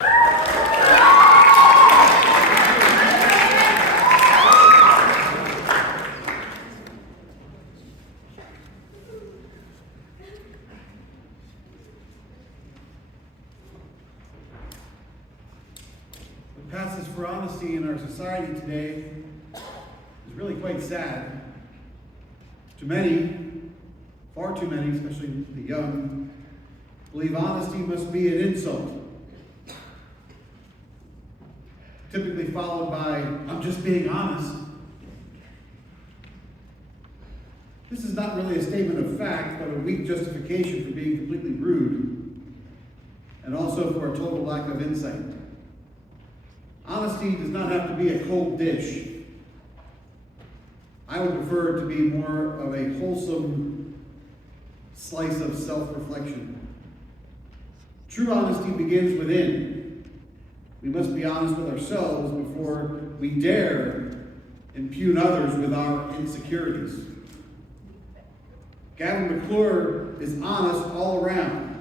The passage for honesty in our society today is really quite sad. Too many, far too many, especially the young, believe honesty must be an insult. Typically followed by, "I'm just being honest." This is not really a statement of fact, but a weak justification for being completely rude, and also for a total lack of insight. Honesty does not have to be a cold dish. I would prefer it to be more of a wholesome slice of self-reflection. True honesty begins within. We must be honest with ourselves before we dare impugn others with our insecurities. Gavin McClure is honest all around.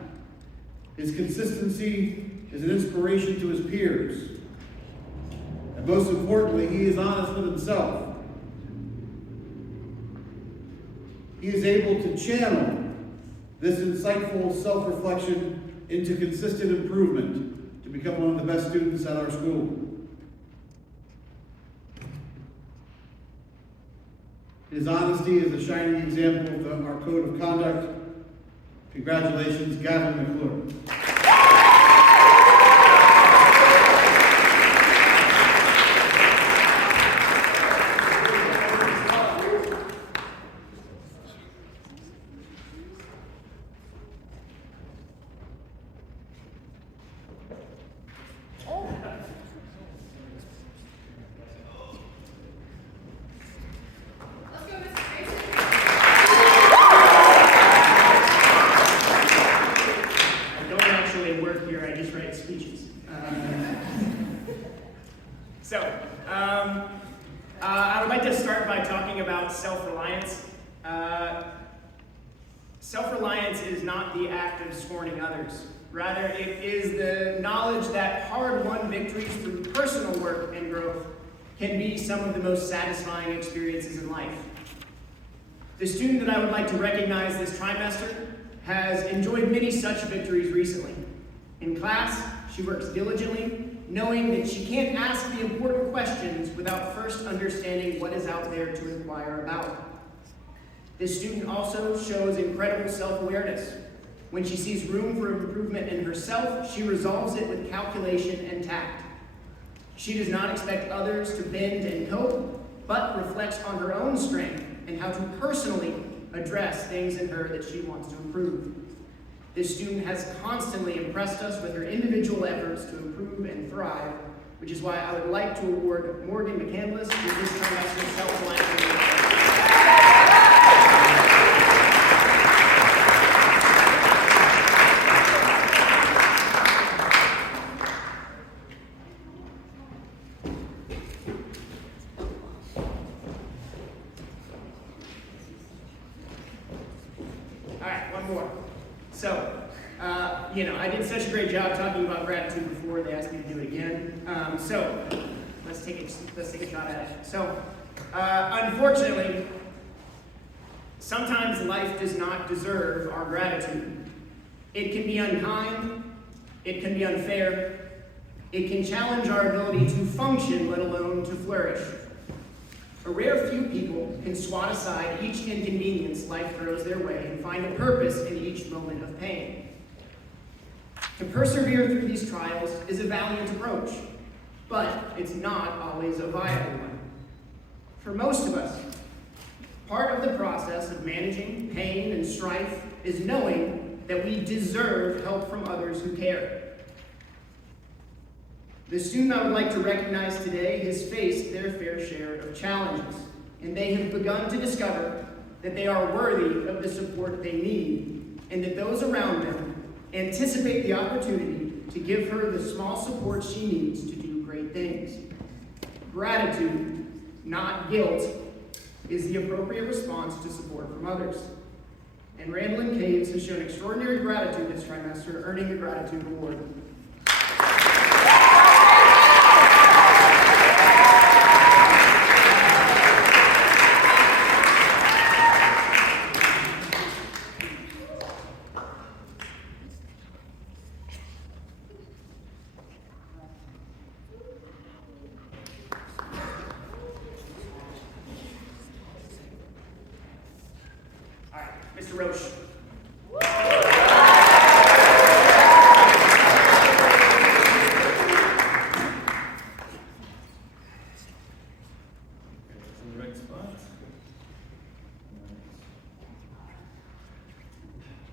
His consistency is an inspiration to his peers. And most importantly, he is honest with himself. He is able to channel this insightful self-reflection into consistent improvement to become one of the best students at our school. His honesty is a shining example of our code of conduct. Congratulations, Gavin McClure. I would like to start by talking about self-reliance. Self-reliance is not the act of scorning others. Rather, it is the knowledge that hard-won victories through personal work and growth can be some of the most satisfying experiences in life. The student that I would like to recognize this trimester has enjoyed many such victories recently. In class, she works diligently, knowing that she can't ask the important questions without first understanding what is out there to inquire about. This student also shows incredible self-awareness. When she sees room for improvement in herself, she resolves it with calculation and tact. She does not expect others to bend and cope, but reflects on her own strength and how to personally address things in her that she wants to improve. This student has constantly impressed us with her individual efforts to improve and thrive, which is why I would like to award Morgan McCandless with this trimester's self-reliance award. All right, one more. So, I did such a great job talking about gratitude before. They asked me to do it again. So, let's take a shot at it. So, unfortunately, sometimes life does not deserve our gratitude. It can be unkind. It can be unfair. It can challenge our ability to function, let alone to flourish. A rare few people can swat aside each inconvenience life throws their way and find a purpose in each moment of pain. To persevere through these trials is a valiant approach, but it's not always a viable one. For most of us, part of the process of managing pain and strife is knowing that we deserve help from others who care. The student I would like to recognize today has faced their fair share of challenges, and they have begun to discover that they are worthy of the support they need, and that those around them anticipate the opportunity to give her the small support she needs to do great things. Gratitude, not guilt, is the appropriate response to support from others. And Randallin Caves has shown extraordinary gratitude this trimester, earning the Gratitude Award. Mr. Roche. In the right spot.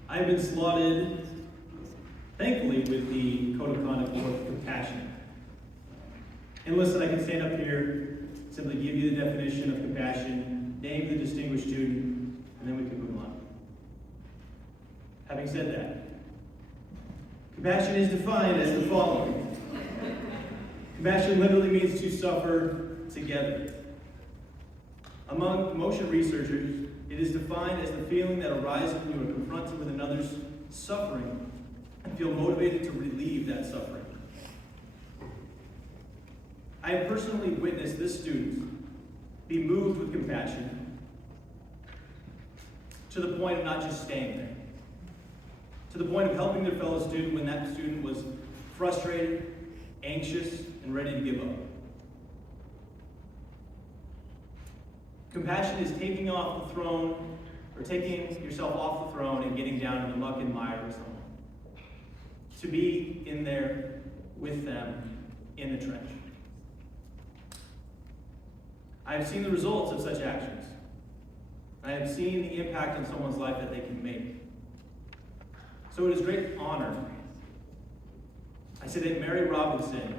I've been slotted, thankfully, with the Code of Conduct for Compassion. And listen, I can stand up here, simply give you the definition of compassion, name the distinguished student, and then we can move on. Having said that, compassion is defined as the following. Compassion literally means to suffer together. Among emotion researchers, it is defined as the feeling that arises when you are confronted with another's suffering and feel motivated to relieve that suffering. I have personally witnessed this student be moved with compassion to the point of not just staying there, to the point of helping their fellow student when that student was frustrated, anxious, and ready to give up. Compassion is taking off the throne, or taking yourself off the throne and getting down in the muck and mire with someone. To be in there with them in the trench. I have seen the results of such actions. I have seen the impact on someone's life that they can make. So it is great honor. I say that Mary Robinson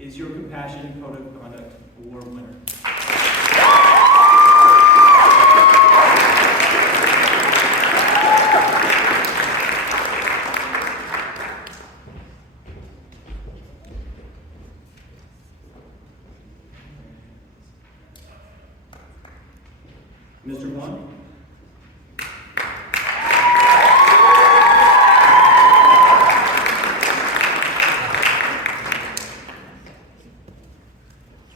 is your Compassion Code of Conduct Award winner. Mr. Vaughn?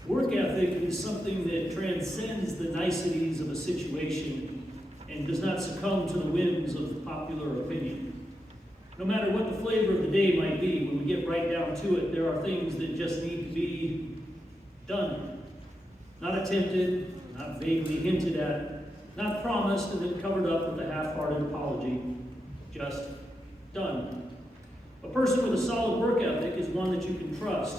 Work ethic is something that transcends the niceties of a situation and does not succumb to the whims of popular opinion. No matter what the flavor of the day might be, when we get right down to it, there are things that just need to be done. Not attempted, not vaguely hinted at, not promised and then covered up with a half-hearted apology, just done. A person with a solid work ethic is one that you can trust.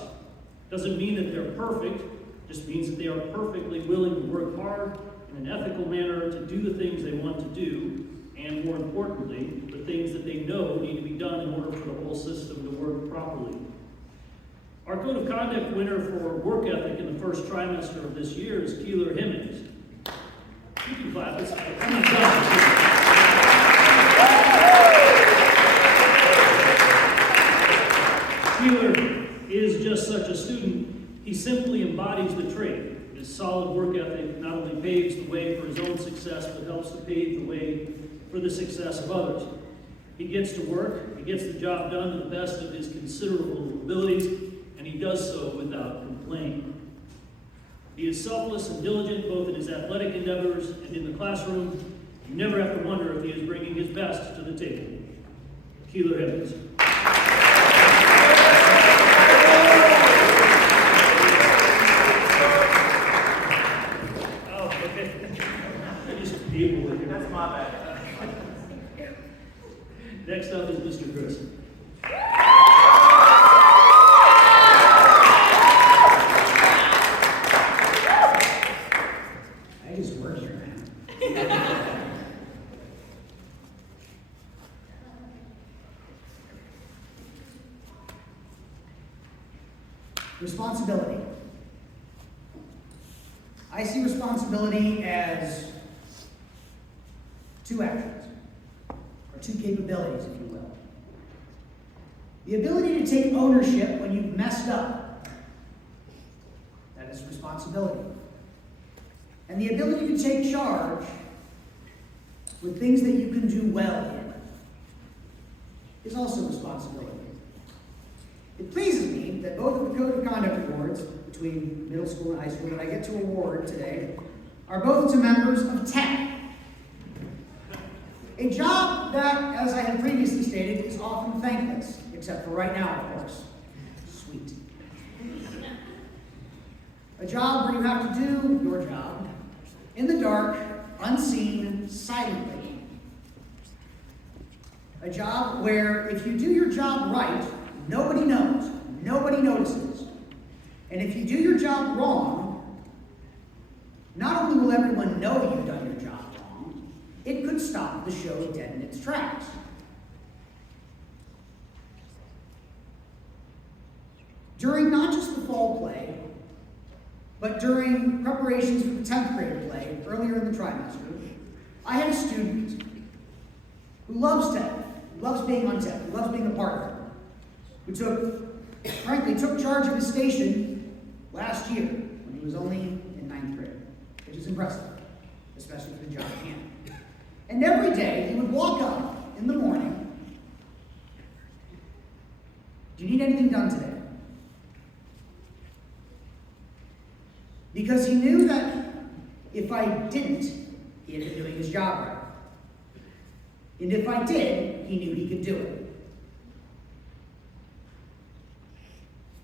Doesn't mean that they're perfect, just means that they are perfectly willing to work hard in an ethical manner to do the things they want to do, and more importantly, the things that they know need to be done in order for the whole system to work properly. Our Code of Conduct winner for work ethic in the first trimester of this year is Keeler Hemmings. You can clap. Keeler is just such a student. He simply embodies the trait. His solid work ethic not only paves the way for his own success, but helps to pave the way for the success of others. He gets to work, he gets the job done to the best of his considerable abilities, and he does so without complaint. He is selfless and diligent both in his athletic endeavors and in the classroom. You never have to wonder if he is bringing his best to the table. Keeler Hemmings. That's my bad. Next up is Mr. Chris. I just work here, man. Responsibility. I see responsibility as two actions, or two capabilities, if you will. The ability to take ownership when you've messed up. That is responsibility. And the ability to take charge with things that you can do well in is also responsibility. It pleases me that both of the Code of Conduct Awards, between middle school and high school, that I get to award today, are both to members of tech. A job that, as I had previously stated, is often thankless, except for right now, of course. Sweet. A job where you have to do your job in the dark, unseen, silently, A job where if you do your job right, nobody knows, nobody notices. And if you do your job wrong, not only will everyone know you've done your job wrong, it could stop the show dead in its tracks. During not just the fall play, but during preparations for the 10th grade play earlier in the trimester, I had a student who loves TED, who loves being on TED, who loves being a part of it, who frankly took charge of his station last year when he was only in 9th grade, which is impressive, especially for the job at hand. And every day he would walk up in the morning, "Do you need anything done today?" Because he knew that if I didn't, he had been doing his job right. And if I did, he knew he could do it.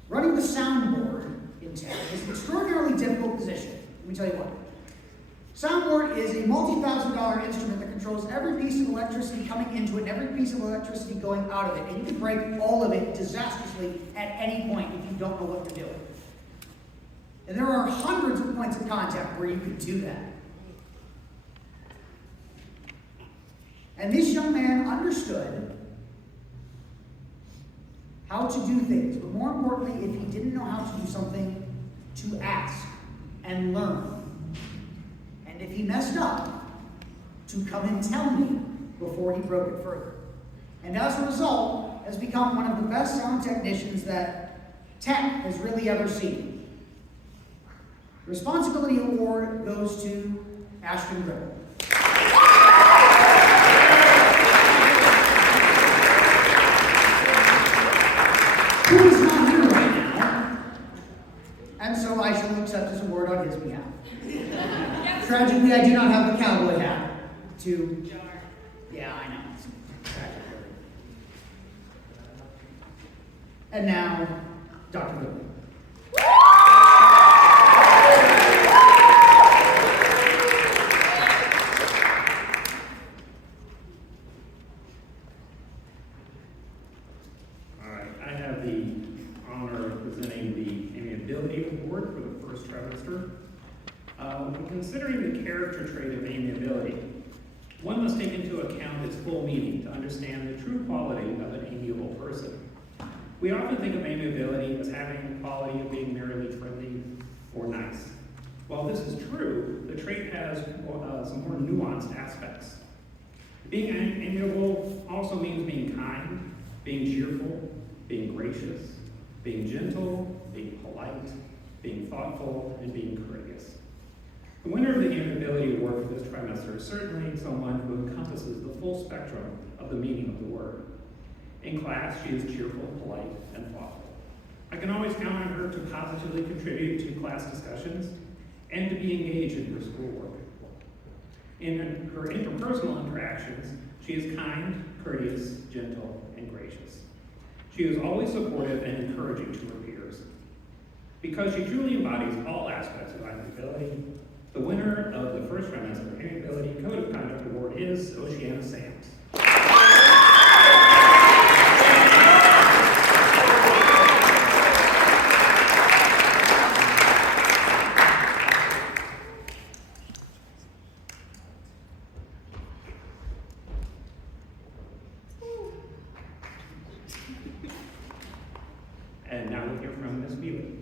Running the soundboard in TED is an extraordinarily difficult position. Let me tell you what. Soundboard is a multi-$1,000 instrument that controls every piece of electricity coming into it and every piece of electricity going out of it. And you can break all of it disastrously at any point if you don't know what to do. And there are hundreds of points of contact where you can do that. And this young man understood how to do things, but more importantly, if he didn't know how to do something, to ask and learn. And if he messed up, to come and tell me before he broke it further. And as a result, has become one of the best sound technicians that Tech has really ever seen. The Responsibility Award goes to Ashton Gribble. Who is not here right now, and so I shall accept his award on his behalf. Tragically, I do not have the cowboy hat to... Yeah, I know. It's tragic. And now, Dr. Gribble. When considering the character trait of amiability, one must take into account its full meaning to understand the true quality of an amiable person. We often think of amiability as having the quality of being merely friendly or nice. While this is true, the trait has some more nuanced aspects. Being amiable also means being kind, being cheerful, being gracious, being gentle, being polite, being thoughtful, and being courteous. The winner of the Amiability Award for this trimester is certainly someone who encompasses the full spectrum of the meaning of the word. In class, she is cheerful, polite, and thoughtful. I can always count on her to positively contribute to class discussions and to be engaged in her schoolwork. In her interpersonal interactions, she is kind, courteous, gentle, and gracious. She is always supportive and encouraging to her peers. Because she truly embodies all aspects of amiability, the winner of the first trimester Amiability Code of Conduct Award is Oceana Sands. And now we'll hear from Ms. Bealey.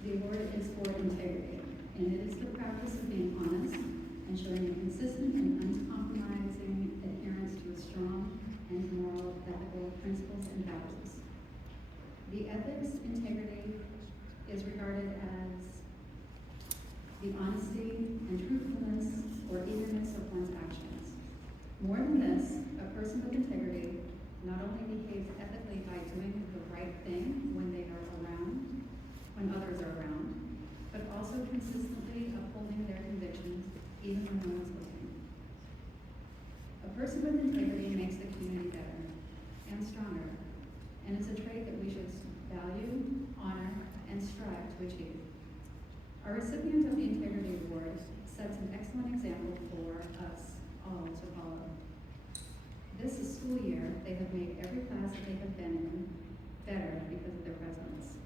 The award is for integrity, and it is the practice of being honest and showing a consistent and uncompromising adherence to a strong and moral, ethical principles and values. The ethics integrity is regarded as the honesty and truthfulness or eagerness of one's actions. More than this, a person with integrity not only behaves ethically by doing the right thing when they are around, when others are around, but also consistently upholding their convictions even when no one's looking. and it's a trait that we should value, honor, and strive to achieve. Our recipient of the Integrity Award sets an excellent example for us all to follow. This school year, they have made every class that they have been in better because of their presence.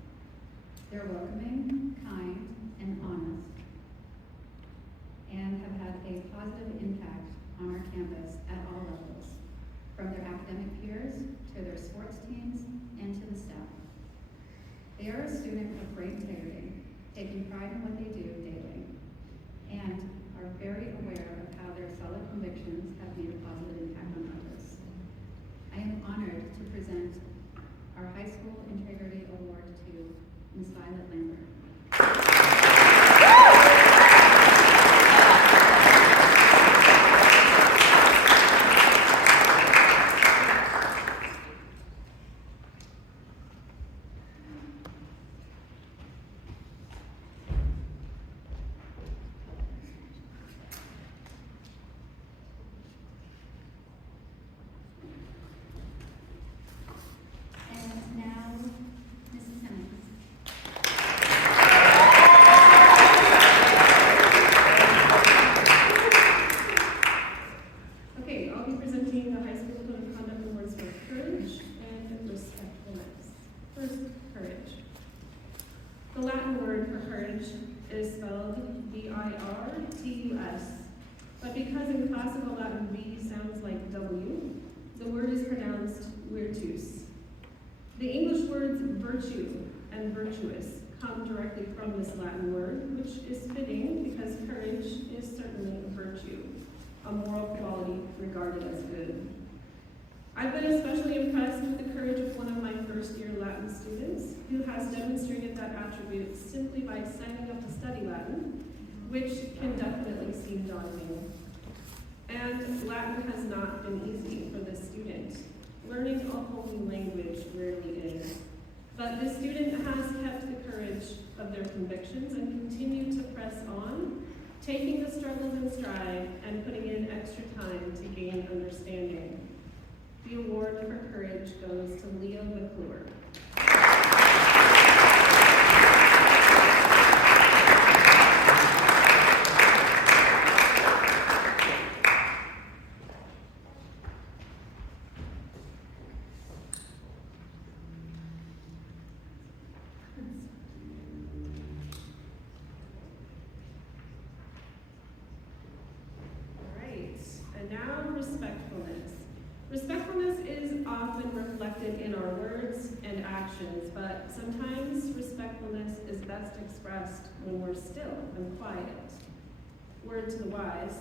They're welcoming, kind, and honest, and have had a positive impact on our campus at all levels, from their academic peers to their sports teams and to the staff. They are a student of great integrity, taking pride in what they do daily, and are very aware of how their solid convictions have made a positive impact on others. I am honored to present our High School Integrity Award to Ms. Violet Lambert. And now, Mrs. Hemmings. Okay, I'll be presenting the High School Code of Conduct Awards for courage and respectfulness. First, courage. The Latin word for courage is spelled virtus, but because in classical Latin V sounds like W, the word is pronounced virtus. The English words virtue and virtuous come directly from this Latin word, which is fitting because courage is certainly a virtue, a moral quality regarded as good. I've been especially impressed with the courage of one of my first-year Latin students, who has demonstrated that attribute simply by signing up to study Latin, which can definitely seem daunting. And Latin has not been easy for this student. Learning a holy language rarely is. But this student has kept the courage of their convictions and continued to press on, taking the struggles in stride and putting in extra time to gain understanding. The award for courage goes to Leo McClure. And now, respectfulness. Respectfulness is often reflected in our words and actions, but sometimes respectfulness is best expressed when we're still and quiet. Word to the wise,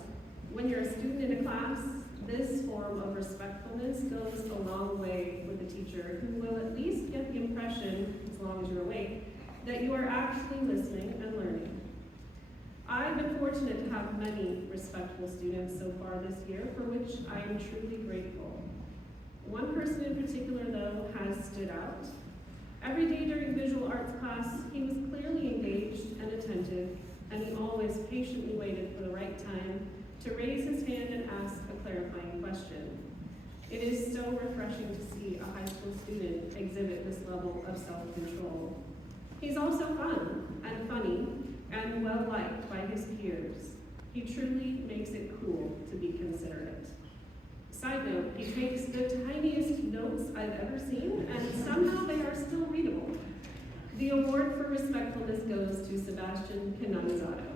when you're a student in a class, this form of respectfulness goes a long way with a teacher who will at least get the impression, as long as you're awake, that you are actually listening and learning. I've been fortunate to have many respectful students so far this year, for which I am truly grateful. One person in particular, though, has stood out. Every day during visual arts class, he was clearly engaged and attentive, and he always patiently waited for the right time to raise his hand and ask a clarifying question. It is so refreshing to see a high school student exhibit this level of self-control. He's also fun and funny, and well-liked by his peers. He truly makes it cool to be considerate. Side note, he takes the tiniest notes I've ever seen, and somehow they are still readable. The award for respectfulness goes to Sebastian Canonizato.